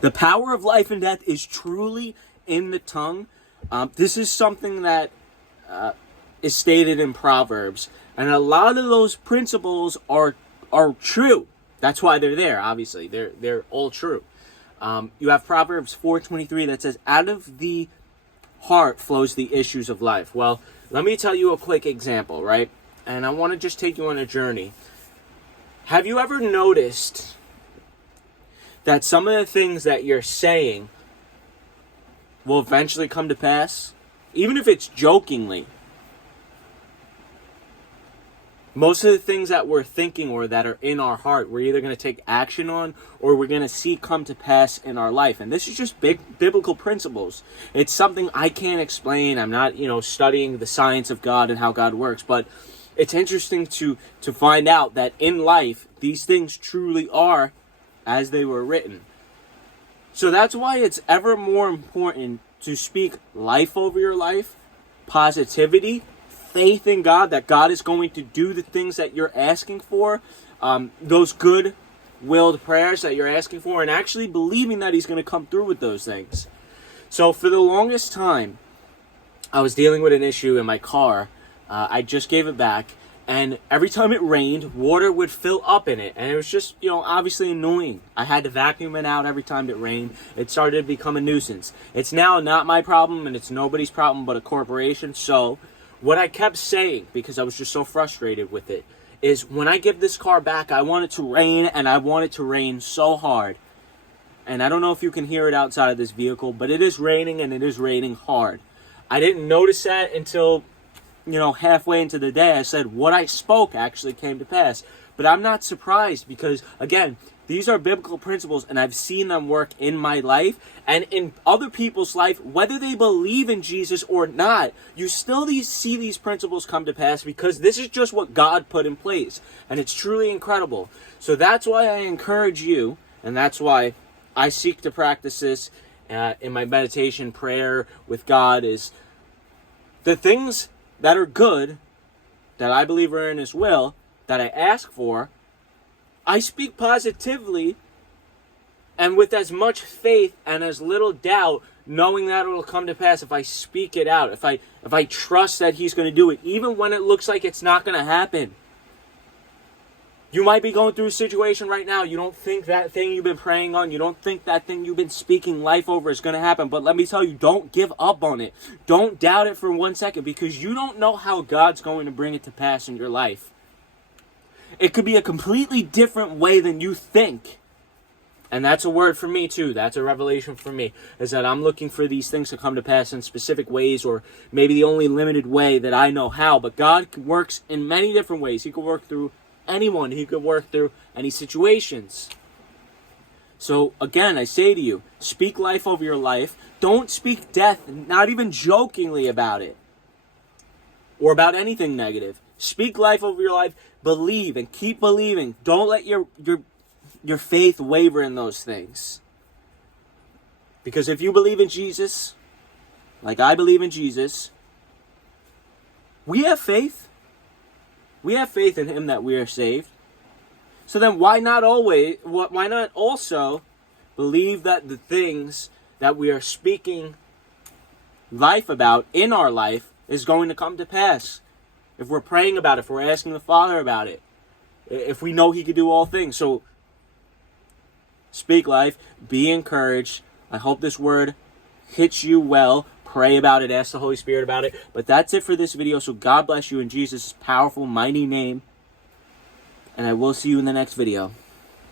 The power of life and death is truly in the tongue. This is something that is stated in Proverbs, and a lot of those principles are true. That's why they're there. Obviously, they're all true. You have Proverbs 4:23 that says, "Out of the heart flows the issues of life." Well, let me tell you a quick example, right? And I want to just take you on a journey. Have you ever noticed that some of the things that you're saying will eventually come to pass? Even if it's jokingly. Most of the things that we're thinking or that are in our heart, we're either going to take action on or we're going to see come to pass in our life. And this is just big biblical principles. It's something I can't explain. I'm not, studying the science of God and how God works. But it's interesting to find out that in life, these things truly are as they were written. So that's why it's ever more important to speak life over your life, positivity, faith in God, that God is going to do the things that you're asking for, those good-willed prayers that you're asking for, and actually believing that He's going to come through with those things. So for the longest time, I was dealing with an issue in my car. I just gave it back, and every time it rained, water would fill up in it, and it was just, obviously annoying. I had to vacuum it out every time it rained. It started to become a nuisance. It's now not my problem, and it's nobody's problem but a corporation. So what I kept saying, because I was just so frustrated with it, is when I give this car back, I want it to rain, and I want it to rain so hard. And I don't know if you can hear it outside of this vehicle, but it is raining, and it is raining hard. I didn't notice that until halfway into the day. I said what I spoke actually came to pass. But I'm not surprised because, again, these are biblical principles and I've seen them work in my life and in other people's life, whether they believe in Jesus or not. You still see these principles come to pass because this is just what God put in place. And it's truly incredible. So that's why I encourage you, and that's why I seek to practice this in my meditation prayer with God, is the things that are good, that I believe are in His will, that I ask for, I speak positively and with as much faith and as little doubt, knowing that it will come to pass if I speak it out, if I trust that He's going to do it, even when it looks like it's not going to happen. You might be going through a situation right now. You don't think that thing you've been praying on, you don't think that thing you've been speaking life over is going to happen. But let me tell you, don't give up on it. Don't doubt it for 1 second, because you don't know how God's going to bring it to pass in your life. It could be a completely different way than you think. And that's a word for me too. That's a revelation for me, is that I'm looking for these things to come to pass in specific ways, or maybe the only limited way that I know how. But God works in many different ways. He could work through anyone. He could work through any situations. So again, I say to you, speak life over your life. Don't speak death, not even jokingly about it or about anything negative. Speak life over your life. Believe and keep believing. Don't let your faith waver in those things. Because if you believe in Jesus, like I believe in Jesus, we have faith. We have faith in Him that we are saved. So then why not also believe that the things that we are speaking life about in our life is going to come to pass? If we're praying about it, if we're asking the Father about it, if we know He could do all things. So speak life, be encouraged. I hope this word hits you well. Pray about it, ask the Holy Spirit about it. But that's it for this video. So God bless you in Jesus' powerful, mighty name. And I will see you in the next video.